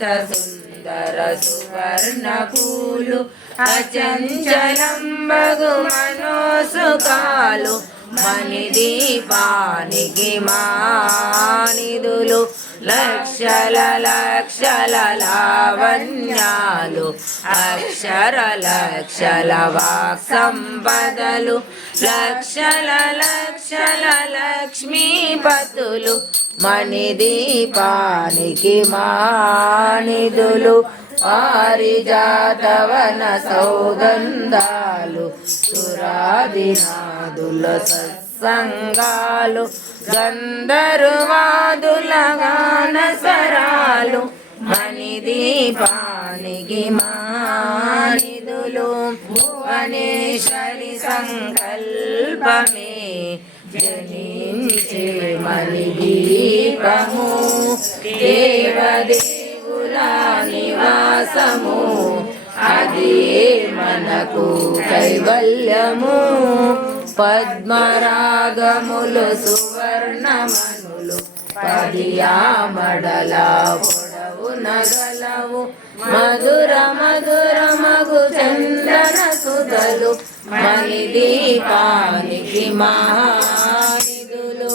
సుందర సువర్ణ పూలు అచంచలం బగు మనోసుకాలు మణిదీపానికి మానిదులు లక్షల లక్షల లావణ్యాలు అక్షర లక్షల వాక్ సంపదలు లక్షల లక్షల లక్ష్మీపతులు మణిదీపానికి మానిదులు పారిజాతవన సౌగంధాలు సురాదినాదుల సత్సంగాలు గంధర్వాదుల గానసరాలు మణిదీపానికి మానిదులు భువనేశ్వరి సంకల్పమే జనించే మణిదీపము దేవదేవుల నివాసము అది మనకు కైవల్యము పద్మరాగములు సువర్ణమనులు పదియామడల పొడవు నగలవు మధుర మధుర మగు చందన సుధలు మణిదీపానికి మహానిధులు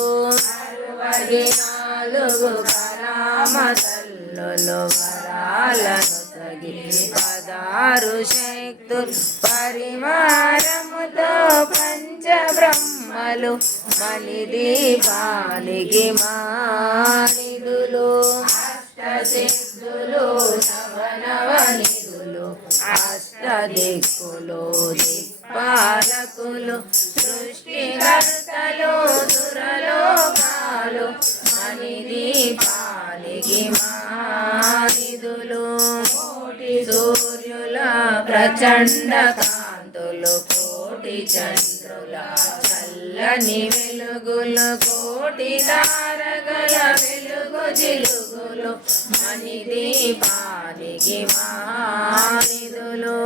64 కళామతల్లులు వరాలను సగి 16 శక్తులు పరివారముతో పంచబ్రహ్మలు మణిదీపానికి మానిధులు అష్టసిద్ధులు నవనవనిధులు అష్టదిక్కులు దిక్పాలకులు సృష్టికర్తలు సురలోకాలు మణిదీపానికి మానిధులు కోటి సూర్యుల ప్రచండ కాంతులు కోటి చంద్రుల చల్లని వెలుగులు కోటి తారకల వెలుగు జిలుగులు మణిదీపానికి మానిధులు